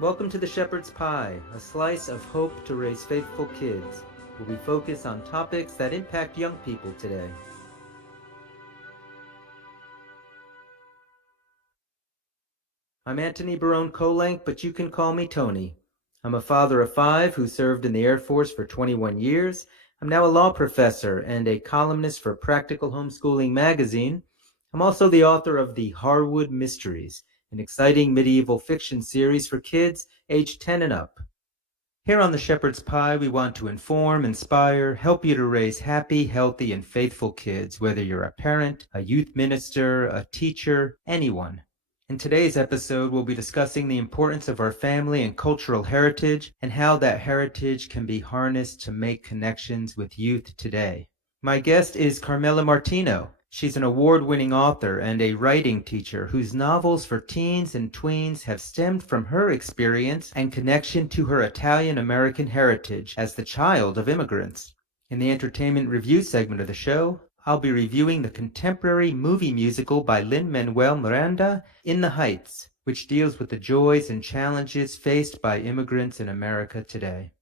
Welcome to the Shepherd's Pie, a slice of hope to raise faithful kids, where we focus on topics that impact young people today. I'm Antony Barone Kolenc, but you can call me Tony. I'm a father of 5 who served in the Air Force for 21 years. I'm now a law professor and a columnist for Practical Homeschooling magazine. I'm also the author of the Harwood Mysteries, an exciting medieval fiction series for kids aged 10 and up. Here on the Shepherd's Pie, we want to inform, inspire, help you to raise happy, healthy, and faithful kids, whether you're a parent, a youth minister, a teacher, anyone. In today's episode, we'll be discussing the importance of our family and cultural heritage and how that heritage can be harnessed to make connections with youth today. My guest is Carmela Martino. She's an award-winning author and a writing teacher whose novels for teens and tweens have stemmed from her experience and connection to her Italian-American heritage as the child of immigrants. In the entertainment review segment of the show, I'll be reviewing the contemporary movie musical by Lin Manuel Miranda, In the Heights, which deals with the joys and challenges faced by immigrants in America today.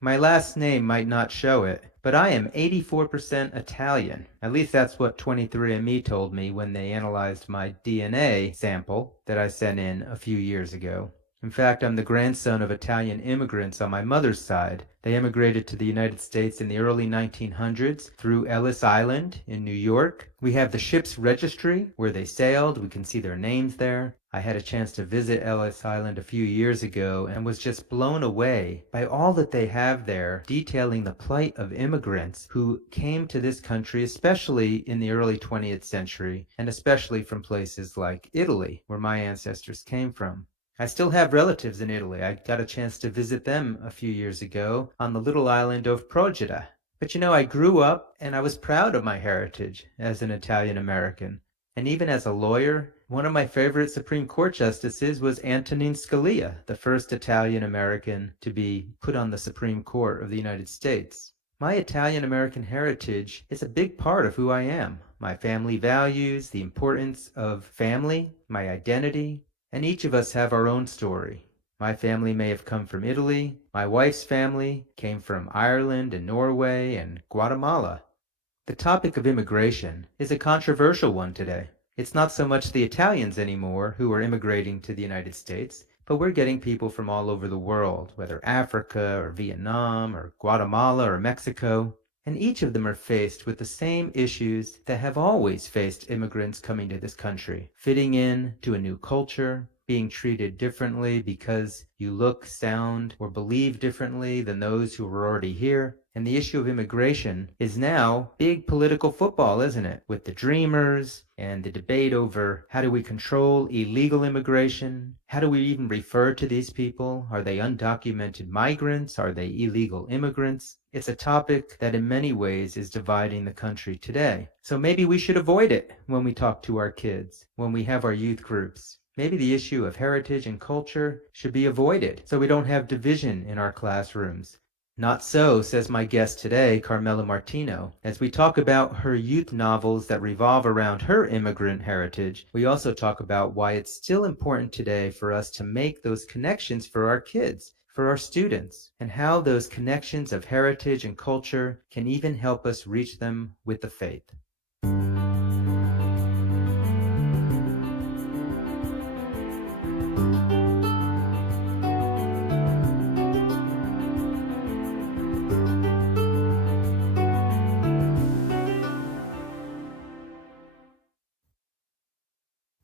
My last name might not show it, but I am 84% Italian. At least that's what 23andMe told me when they analyzed my DNA sample that I sent in a few years ago. In fact, I'm the grandson of Italian immigrants on my mother's side. They immigrated to the United States in the early 1900s through Ellis Island in New York. We have the ship's registry where they sailed. We can see their names there. I had a chance to visit Ellis Island a few years ago and was just blown away by all that they have there, detailing the plight of immigrants who came to this country, especially in the early 20th century, and especially from places like Italy, where my ancestors came from. I still have relatives in Italy. I got a chance to visit them a few years ago on the little island of Procida. But I grew up and I was proud of my heritage as an Italian American. And even as a lawyer, one of my favorite Supreme Court justices was Antonin Scalia, the first Italian American to be put on the Supreme Court of the United States. My Italian American heritage is a big part of who I am. My family values, the importance of family, my identity, and each of us have our own story. My family may have come from Italy. My wife's family came from Ireland and Norway and Guatemala. The topic of immigration is a controversial one today. It's not so much the Italians anymore who are immigrating to the United States, but we're getting people from all over the world, whether Africa or Vietnam or Guatemala or Mexico. And each of them are faced with the same issues that have always faced immigrants coming to this country. Fitting in to a new culture, being treated differently because you look, sound, or believe differently than those who were already here. And the issue of immigration is now big political football, isn't it? With the Dreamers and the debate over how do we control illegal immigration? How do we even refer to these people? Are they undocumented migrants? Are they illegal immigrants? It's a topic that in many ways is dividing the country today. So maybe we should avoid it when we talk to our kids, when we have our youth groups. Maybe the issue of heritage and culture should be avoided so we don't have division in our classrooms. Not so, says my guest today, Carmela Martino. As we talk about her youth novels that revolve around her immigrant heritage, we also talk about why it's still important today for us to make those connections for our kids, for our students, and how those connections of heritage and culture can even help us reach them with the faith.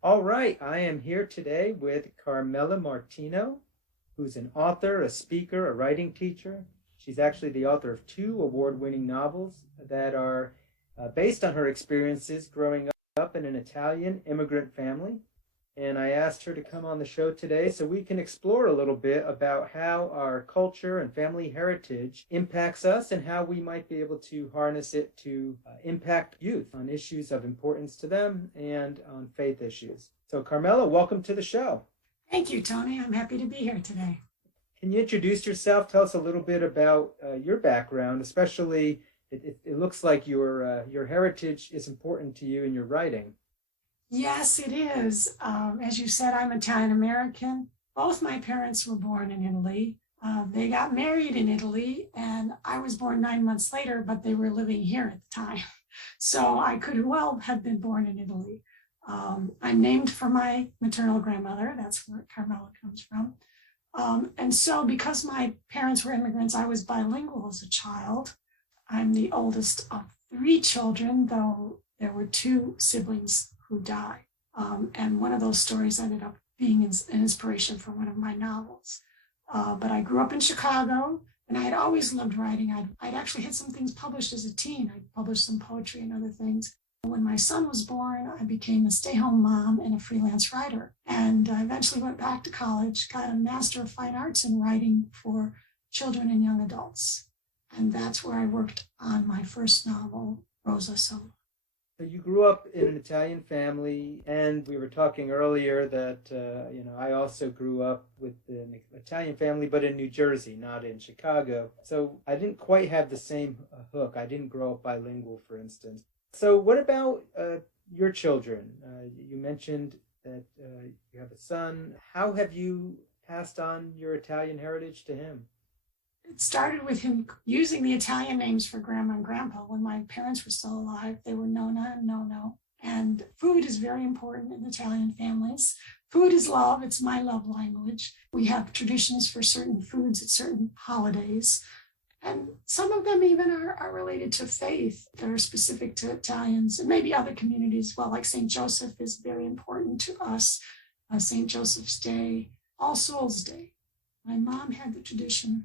All right, I am here today with Carmela Martino, who's an author, a speaker, a writing teacher. She's actually the author of 2 award-winning novels that are based on her experiences growing up in an Italian immigrant family. And I asked her to come on the show today so we can explore a little bit about how our culture and family heritage impacts us and how we might be able to harness it to impact youth on issues of importance to them and on faith issues. So Carmela, welcome to the show. Thank you, Tony. I'm happy to be here today. Can you introduce yourself? Tell us a little bit about your background, especially It looks like your heritage is important to you in your writing. Yes, it is. As you said, I'm Italian American. Both my parents were born in Italy. They got married in Italy, and I was born 9 months later, but they were living here at the time. So I could well have been born in Italy. I'm named for my maternal grandmother. That's where Carmella comes from. And so, because my parents were immigrants, I was bilingual as a child. I'm the oldest of three children, though there were two siblings who died. And one of those stories ended up being an inspiration for one of my novels. But I grew up in Chicago, and I had always loved writing. I'd actually had some things published as a teen. I published some poetry and other things. When my son was born, I became a stay-home mom and a freelance writer. And I eventually went back to college, got a Master of Fine Arts in writing for children and young adults. And that's where I worked on my first novel, Rosas Story. So you grew up in an Italian family, and we were talking earlier that I also grew up with an Italian family, but in New Jersey, not in Chicago. So I didn't quite have the same hook. I didn't grow up bilingual, for instance. So what about your children? You mentioned that you have a son. How have you passed on your Italian heritage to him? It started with him using the Italian names for grandma and grandpa. When my parents were still alive, they were Nonna and Nono. And food is very important in Italian families. Food is love. It's my love language. We have traditions for certain foods at certain holidays. And some of them even are related to faith that are specific to Italians and maybe other communities as well, like St. Joseph is very important to us, St. Joseph's Day, All Souls Day. My mom had the tradition.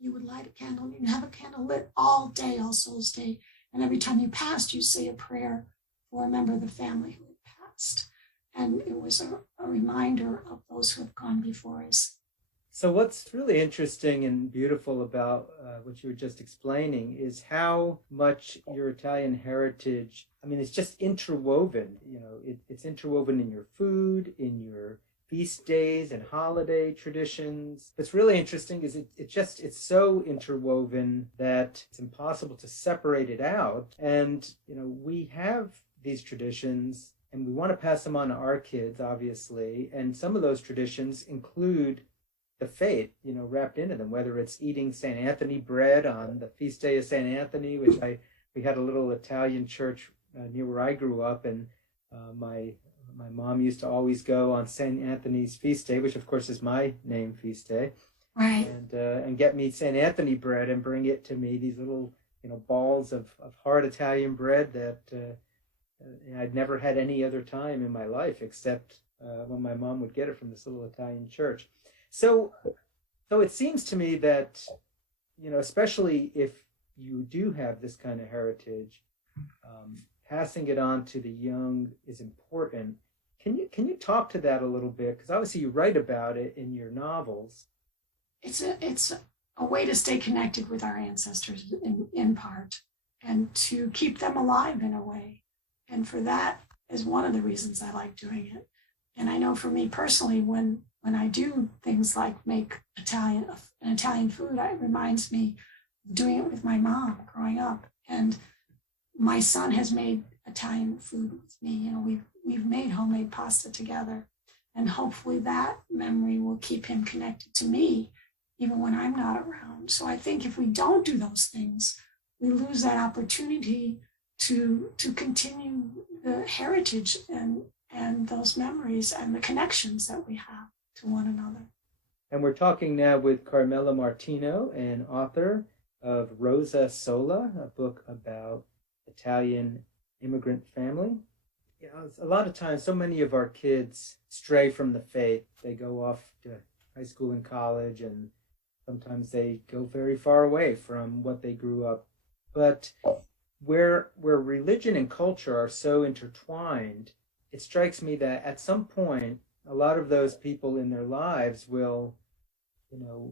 You would light a candle, you'd have a candle lit all day, All Souls Day. And every time you passed, you say a prayer for a member of the family who had passed. And it was a reminder of those who have gone before us. So what's really interesting and beautiful about what you were just explaining is how much your Italian heritage, it's just interwoven. It's interwoven in your food, in your feast days and holiday traditions. What's really interesting is it's so interwoven that it's impossible to separate it out. And, we have these traditions and we want to pass them on to our kids, obviously. And some of those traditions include the faith, wrapped into them, whether it's eating St. Anthony bread on the feast day of St. Anthony, which we had a little Italian church near where I grew up, and my mom used to always go on St. Anthony's feast day, which of course is my name feast day, right? And get me St. Anthony bread and bring it to me, these little balls of hard Italian bread that I'd never had any other time in my life except when my mom would get it from this little Italian church. So it seems to me that, especially if you do have this kind of heritage, passing it on to the young is important. Can you talk to that a little bit? Because obviously you write about it in your novels. It's a way to stay connected with our ancestors in part, and to keep them alive in a way. And for that is one of the reasons I like doing it. And I know for me personally, when I do things like make an Italian food, it reminds me of doing it with my mom growing up. And my son has made Italian food with me. We've made homemade pasta together. And hopefully that memory will keep him connected to me, even when I'm not around. So I think if we don't do those things, we lose that opportunity to continue the heritage and those memories and the connections that we have to one another. And we're talking now with Carmela Martino, an author of Rosa Sola, a book about Italian immigrant family. A lot of times, so many of our kids stray from the faith. They go off to high school and college, and sometimes they go very far away from what they grew up. But where religion and culture are so intertwined, it strikes me that at some point, a lot of those people in their lives will,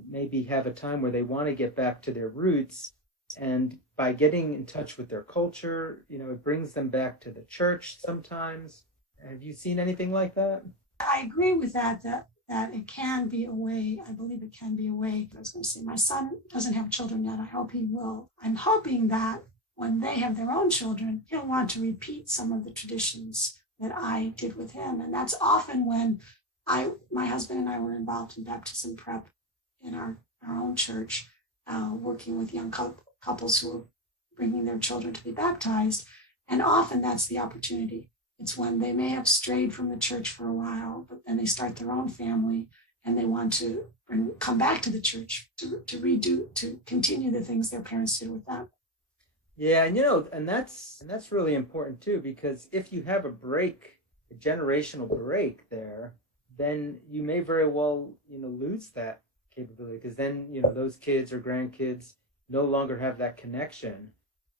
maybe have a time where they want to get back to their roots. And by getting in touch with their culture, it brings them back to the church sometimes. Have you seen anything like that? I agree with that that it can be a way. I believe it can be a way. I was going to say, my son doesn't have children yet. I hope he will. I'm hoping that when they have their own children, he'll want to repeat some of the traditions that I did with him. And that's often when my husband and I were involved in baptism prep in our own church, working with young couples who were bringing their children to be baptized. And often that's the opportunity. It's when they may have strayed from the church for a while, but then they start their own family and they want to come back to the church to continue the things their parents did with them. Yeah, and that's really important too, because if you have a generational break there, then you may very well, lose that capability, because then, those kids or grandkids no longer have that connection.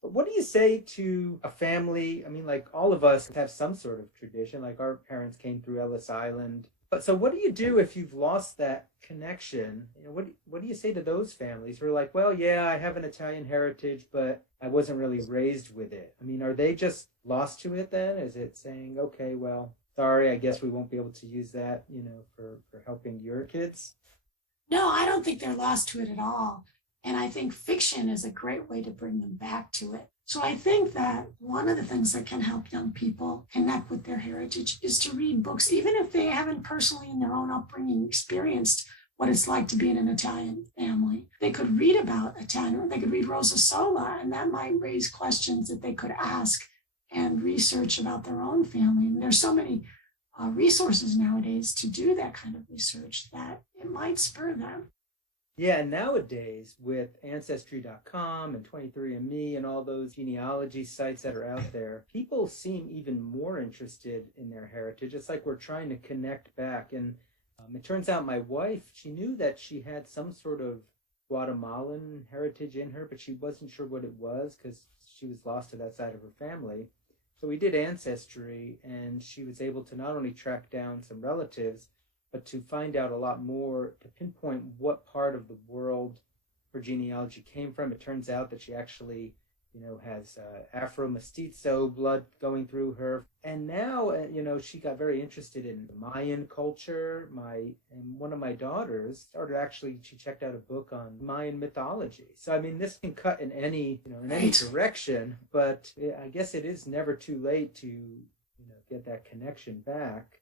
But what do you say to a family? I mean, like, all of us have some sort of tradition, like our parents came through Ellis Island. But so what do you do if you've lost that connection? What do you say to those families who are like, well, yeah, I have an Italian heritage, but I wasn't really raised with it? I mean, are they just lost to it then? Is it saying, okay, well, sorry, I guess we won't be able to use that, for helping your kids? No, I don't think they're lost to it at all. And I think fiction is a great way to bring them back to it. So I think that one of the things that can help young people connect with their heritage is to read books, even if they haven't personally in their own upbringing experienced what it's like to be in an Italian family. They could read about Italian, they could read Rosa Sola, and that might raise questions that they could ask and research about their own family. And there's so many resources nowadays to do that kind of research that it might spur them. Yeah, and nowadays with Ancestry.com and 23andMe and all those genealogy sites that are out there, people seem even more interested in their heritage. It's like we're trying to connect back. And it turns out my wife, she knew that she had some sort of Guatemalan heritage in her, but she wasn't sure what it was because she was lost to that side of her family. So we did Ancestry, and she was able to not only track down some relatives, but to find out a lot more, to pinpoint what part of the world her genealogy came from. It turns out that she actually, has Afro-Mestizo blood going through her. And now, she got very interested in Mayan culture. And one of my daughters she checked out a book on Mayan mythology. So, I mean, this can cut in any direction, but I guess it is never too late to, get that connection back.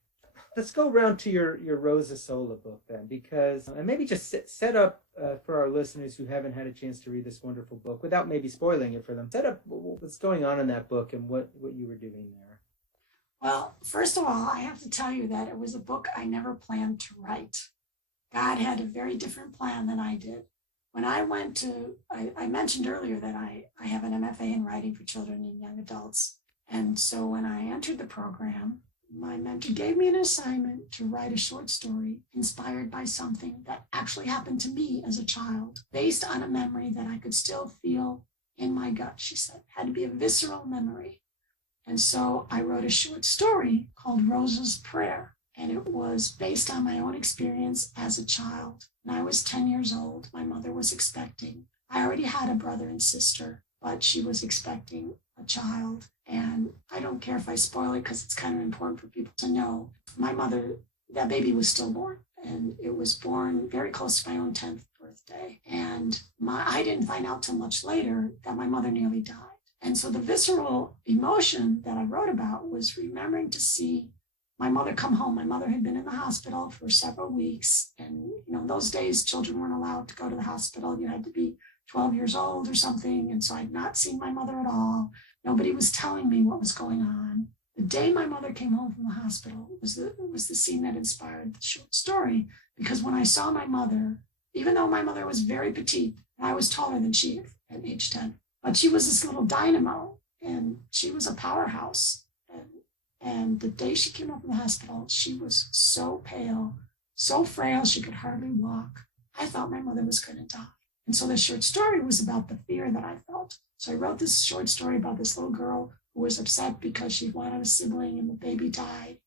Let's go around to your Rosa Sola book then, because and maybe just set up for our listeners who haven't had a chance to read this wonderful book, without maybe spoiling it for them. Set up what's going on in that book and what you were doing there. Well, first of all, I have to tell you that it was a book I never planned to write. God had a very different plan than I did. When I I mentioned earlier that I have an MFA in writing for children and young adults. And so when I entered the program, my mentor gave me an assignment to write a short story inspired by something that actually happened to me as a child, based on a memory that I could still feel in my gut, she said. It had to be a visceral memory. And so I wrote a short story called Rosas Prayer, and it was based on my own experience as a child. When I was 10 years old, my mother was expecting. I already had a brother and sister, but she was expecting a child. And I don't care if I spoil it because it's kind of important for people to know. My mother, that baby was stillborn, and it was born very close to my own 10th birthday. And I didn't find out till much later that my mother nearly died. And so the visceral emotion that I wrote about was remembering to see my mother come home. My mother had been in the hospital for several weeks. And, in those days, children weren't allowed to go to the hospital. You had to be 12 years old or something. And so I'd not seen my mother at all. Nobody was telling me what was going on. The day my mother came home from the hospital was the scene that inspired the short story, because when I saw my mother, even though my mother was very petite, I was taller than she at age 10, but she was this little dynamo, and she was a powerhouse. And the day she came home from the hospital, she was so pale, so frail, she could hardly walk. I thought my mother was going to die. And so the short story was about the fear that I felt. So I wrote this short story about this little girl who was upset because she wanted a sibling and the baby died.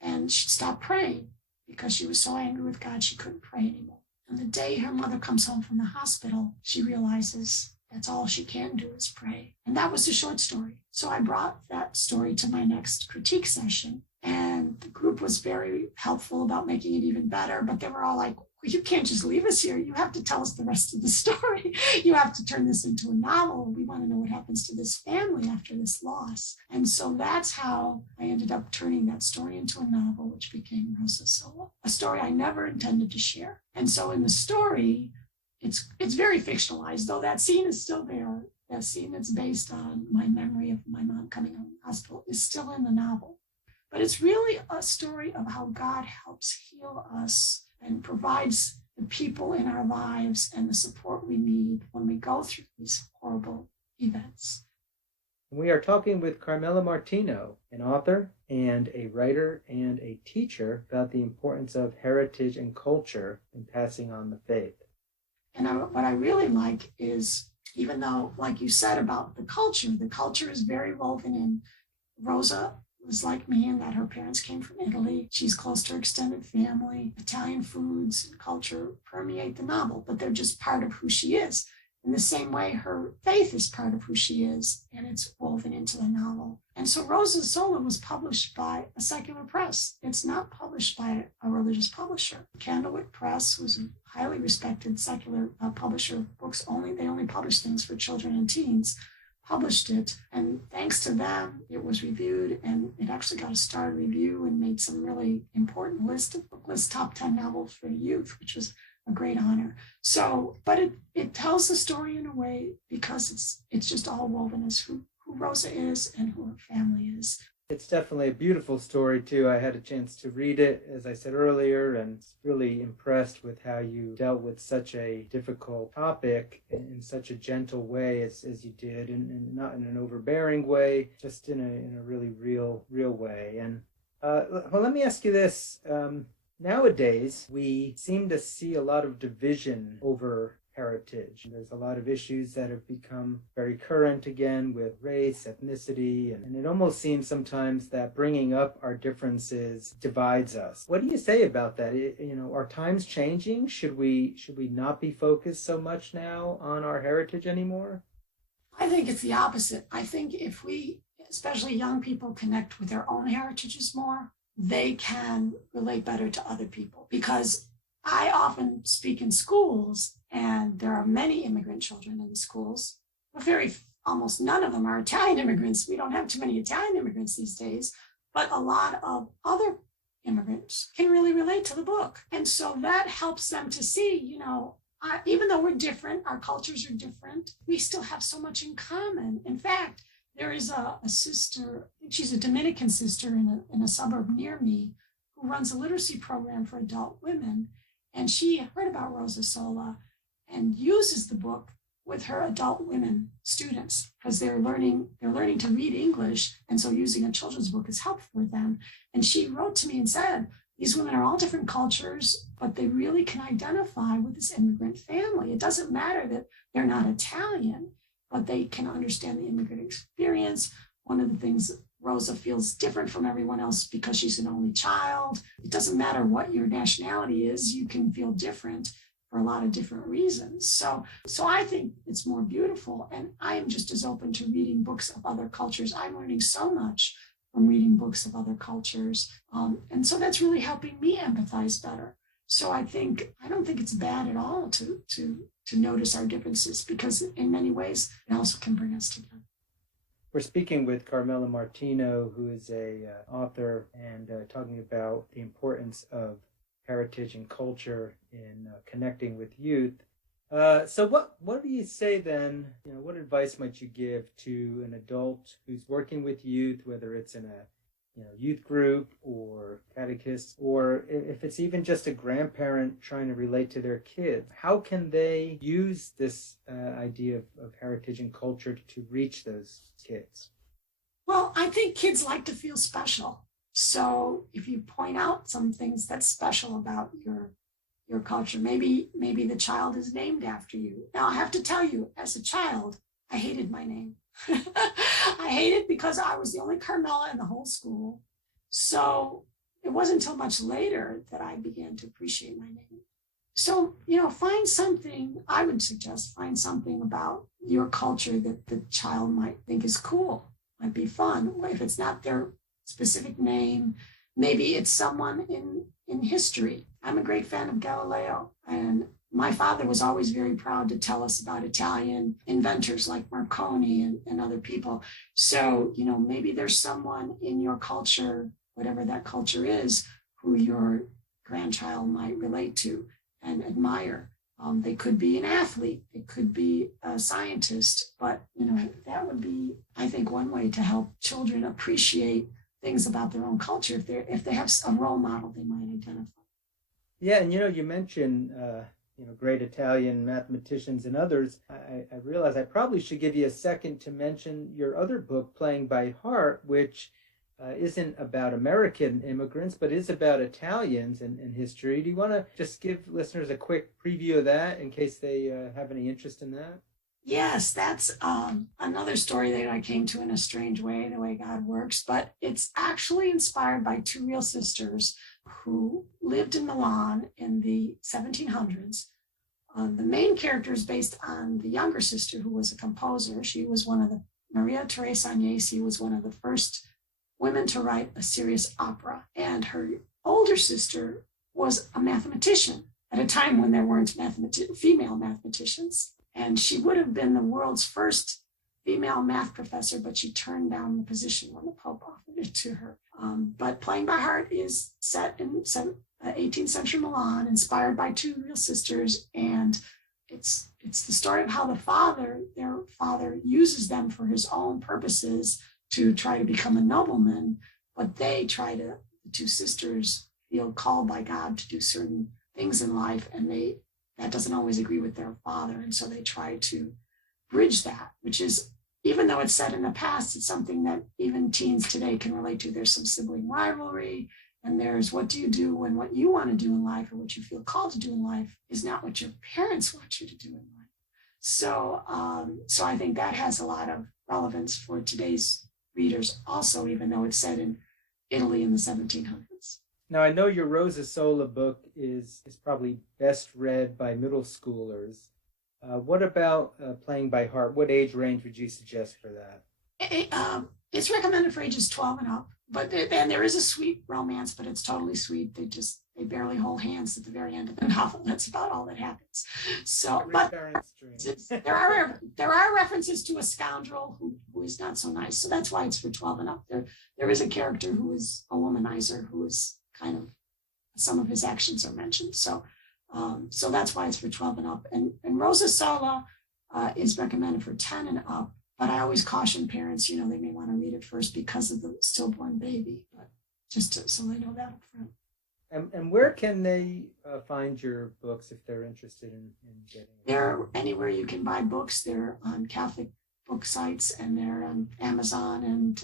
And she stopped praying because she was so angry with God she couldn't pray anymore. And the day her mother comes home from the hospital, she realizes that's all she can do is pray. And that was the short story. So I brought that story to my next critique session. And the group was very helpful about making it even better, but they were all like, well, you can't just leave us here. You have to tell us the rest of the story. You have to turn this into a novel. We want to know what happens to this family after this loss. And so that's how I ended up turning that story into a novel, which became Rosas Solo, a story I never intended to share. And so in the story, it's very fictionalized, though that scene is still there. That scene that's based on my memory of my mom coming out of the hospital is still in the novel. But it's really a story of how God helps heal us and provides the people in our lives and the support we need when we go through these horrible events. We are talking with Carmela Martino, an author and a writer and a teacher, about the importance of heritage and culture in passing on the faith. And what I really like is, even though, like you said about the culture is very woven in. Rosa was like me in that her parents came from Italy. She's close to her extended family. Italian foods and culture permeate the novel, but they're just part of who she is. In the same way, her faith is part of who she is, and it's woven into the novel. And so Rosas Solo was published by a secular press. It's not published by a religious publisher. Candlewick Press was a highly respected secular publisher of books. They only publish things for children and teens. Published it, and thanks to them, it was reviewed, and it actually got a star review and made some really important book list top 10 novels for youth, which was a great honor. So, but it tells the story in a way because it's just all woven as who Rosa is and who her family is. It's definitely a beautiful story, too. I had a chance to read it, as I said earlier, and really impressed with how you dealt with such a difficult topic in such a gentle way as you did, and not in an overbearing way, just in a really real way. And well, let me ask you this. Nowadays, we seem to see a lot of division over heritage. There's a lot of issues that have become very current again with race, ethnicity, and it almost seems sometimes that bringing up our differences divides us. What do you say about that? Are times changing? Should we not be focused so much now on our heritage anymore? I think it's the opposite. I think if we, especially young people, connect with their own heritages more, they can relate better to other people. Because I often speak in schools, and there are many immigrant children in the schools, but almost none of them are Italian immigrants. We don't have too many Italian immigrants these days, but a lot of other immigrants can really relate to the book. And so that helps them to see, even though we're different, our cultures are different, we still have so much in common. In fact, there is a sister, she's a Dominican sister in a suburb near me, who runs a literacy program for adult women. And she heard about Rosas Solo and uses the book with her adult women students because they're learning to read English. And so using a children's book is helpful for them. And she wrote to me and said, these women are all different cultures, but they really can identify with this immigrant family. It doesn't matter that they're not Italian, but they can understand the immigrant experience. One of the things Rosa feels different from everyone else because she's an only child. It doesn't matter what your nationality is, you can feel different for a lot of different reasons. So I think it's more beautiful, and I am just as open to reading books of other cultures. I'm learning so much from reading books of other cultures. And so that's really helping me empathize better. So I don't think it's bad at all to notice our differences, because in many ways it also can bring us together. We're speaking with Carmela Martino, who is a author, and talking about the importance of heritage and culture in connecting with youth. So what do you say then, what advice might you give to an adult who's working with youth, whether it's in a youth group or catechist, or if it's even just a grandparent trying to relate to their kids? How can they use this idea of heritage and culture to reach those kids? Well, I think kids like to feel special. So if you point out some things that's special about your culture, maybe the child is named after you. Now, I have to tell you, as a child, I hated my name. I hated it because I was the only Carmella in the whole school. So it wasn't until much later that I began to appreciate my name. So, I would suggest find something about your culture that the child might think is cool, might be fun. If it's not their specific name, maybe it's someone in history. I'm a great fan of Galileo, and my father was always very proud to tell us about Italian inventors like Marconi and other people. So, maybe there's someone in your culture, whatever that culture is, who your grandchild might relate to and admire. They could be an athlete, they could be a scientist, but that would be, I think, one way to help children appreciate things about their own culture if they have a role model they might identify. Yeah, and you mentioned great Italian mathematicians and others. I realize I probably should give you a second to mention your other book, Playing by Heart, which isn't about American immigrants, but is about Italians and history. Do you want to just give listeners a quick preview of that in case they have any interest in that? Yes, that's another story that I came to in a strange way, the way God works, but it's actually inspired by two real sisters who lived in Milan in the 1700s. The main character is based on the younger sister who was a composer. She was Maria Teresa Agnesi was one of the first women to write a serious opera. And her older sister was a mathematician at a time when there weren't female mathematicians. And she would have been the world's first female math professor, but she turned down the position when the Pope offered it to her. But Playing by Heart is set in 18th century Milan, inspired by two real sisters. And it's the story of how their father uses them for his own purposes to try to become a nobleman, but the two sisters feel called by God to do certain things in life, and that doesn't always agree with their father, and so they try to bridge that, which is, even though it's set in the past, it's something that even teens today can relate to. There's some sibling rivalry, and there's what do you do when what you want to do in life or what you feel called to do in life is not what your parents want you to do in life. So I think that has a lot of relevance for today's readers also, even though it's set in Italy in the 1700s. Now, I know your Rosa Sola book is probably best read by middle schoolers. What about Playing by Heart? What age range would you suggest for that? It's recommended for ages 12 and up, and there is a sweet romance, but it's totally sweet. They barely hold hands at the very end of the novel. That's about all that happens. So, but there are references to a scoundrel who is not so nice. So that's why it's for 12 and up. There is a character who is a womanizer who is kind of, some of his actions are mentioned. So that's why it's for 12 and up. And Rosa Sola is recommended for 10 and up. But I always caution parents, they may want to read it first because of the stillborn baby, but so they know that up front. And where can they find your books if they're interested in getting them? They're anywhere you can buy books. They're on Catholic book sites, and they're on Amazon. And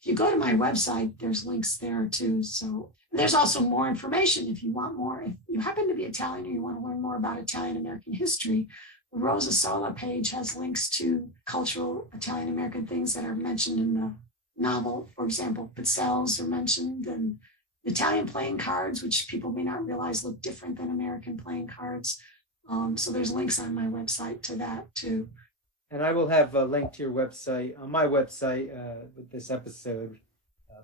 if you go to my website, there's links there too. So there's also more information if you want more. If you happen to be Italian or you want to learn more about Italian American history, the Rosa Sola page has links to cultural Italian American things that are mentioned in the novel. For example, pizzelles are mentioned, and Italian playing cards, which people may not realize look different than American playing cards. So there's links on my website to that too. And I will have a link to your website on my website with this episode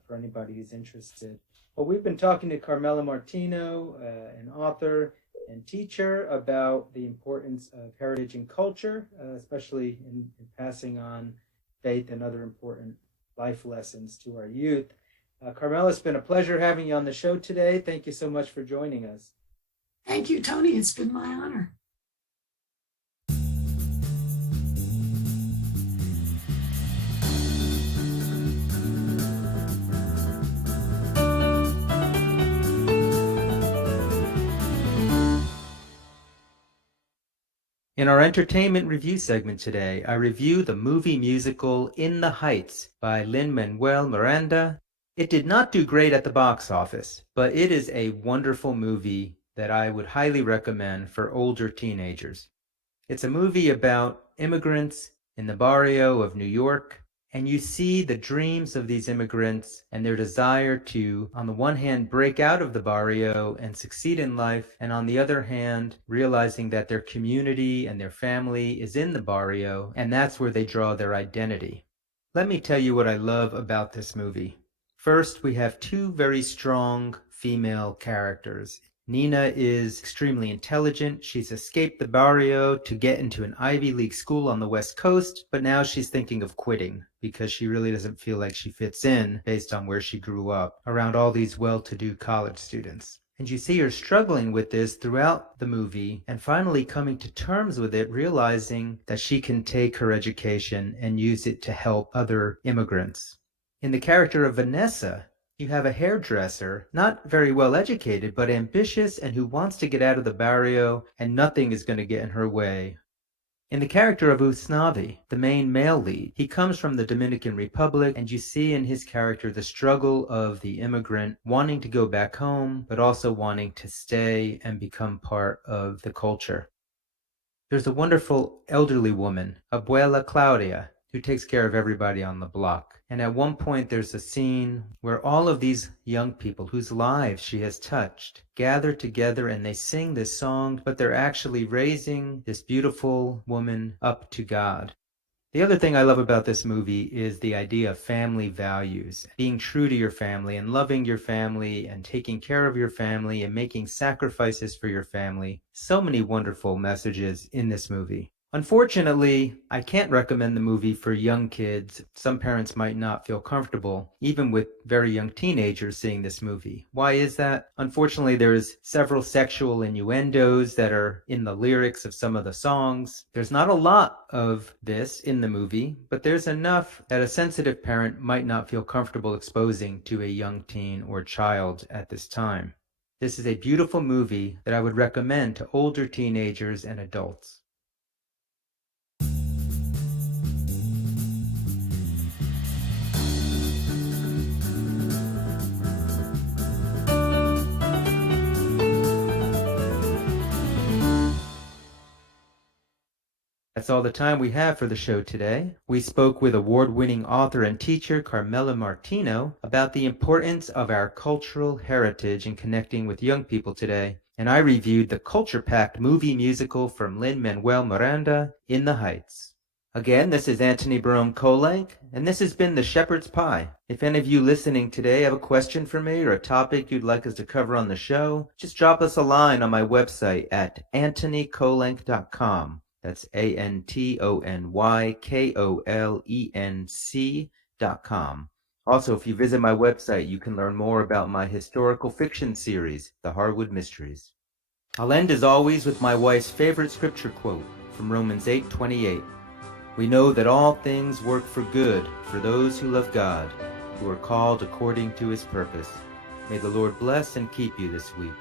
for anybody who's interested. Well, we've been talking to Carmela Martino, an author and teacher, about the importance of heritage and culture, especially in passing on faith and other important life lessons to our youth. Carmela, it's been a pleasure having you on the show today. Thank you so much for joining us. Thank you, Tony. It's been my honor. In our entertainment review segment today, I review the movie musical In the Heights by Lin Manuel Miranda. It did not do great at the box office, but it is a wonderful movie that I would highly recommend for older teenagers. It's a movie about immigrants in the barrio of New York, and you see the dreams of these immigrants and their desire to, on the one hand, break out of the barrio and succeed in life, and on the other hand, realizing that their community and their family is in the barrio, and that's where they draw their identity. Let me tell you what I love about this movie. First, we have two very strong female characters. Nina is extremely intelligent. She's escaped the barrio to get into an Ivy League school on the West Coast, but now she's thinking of quitting because she really doesn't feel like she fits in based on where she grew up around all these well-to-do college students. And you see her struggling with this throughout the movie and finally coming to terms with it, realizing that she can take her education and use it to help other immigrants. In the character of Vanessa, you have a hairdresser, not very well educated, but ambitious and who wants to get out of the barrio, and nothing is going to get in her way. In the character of Usnavi, the main male lead, he comes from the Dominican Republic, and you see in his character the struggle of the immigrant wanting to go back home, but also wanting to stay and become part of the culture. There's a wonderful elderly woman, Abuela Claudia, who takes care of everybody on the block. And at one point there's a scene where all of these young people whose lives she has touched gather together and they sing this song, but they're actually raising this beautiful woman up to God. The other thing I love about this movie is the idea of family values, being true to your family and loving your family and taking care of your family and making sacrifices for your family. So many wonderful messages in this movie. Unfortunately, I can't recommend the movie for young kids. Some parents might not feel comfortable, even with very young teenagers, seeing this movie. Why is that? Unfortunately, there's several sexual innuendos that are in the lyrics of some of the songs. There's not a lot of this in the movie, but there's enough that a sensitive parent might not feel comfortable exposing to a young teen or child at this time. This is a beautiful movie that I would recommend to older teenagers and adults. That's all the time we have for the show today. We spoke with award-winning author and teacher Carmela Martino about the importance of our cultural heritage in connecting with young people today, and I reviewed the culture-packed movie musical from Lin Manuel Miranda, In the Heights. Again, this is Antony Barone Kolenc, and this has been The Shepherd's Pie. If any of you listening today have a question for me or a topic you'd like us to cover on the show, just drop us a line on my website at antonykolenc.com. That's AntonyKolenc.com. Also, if you visit my website, you can learn more about my historical fiction series, The Harwood Mysteries. I'll end as always with my wife's favorite scripture quote from Romans 8:28. We know that all things work for good for those who love God, who are called according to his purpose. May the Lord bless and keep you this week.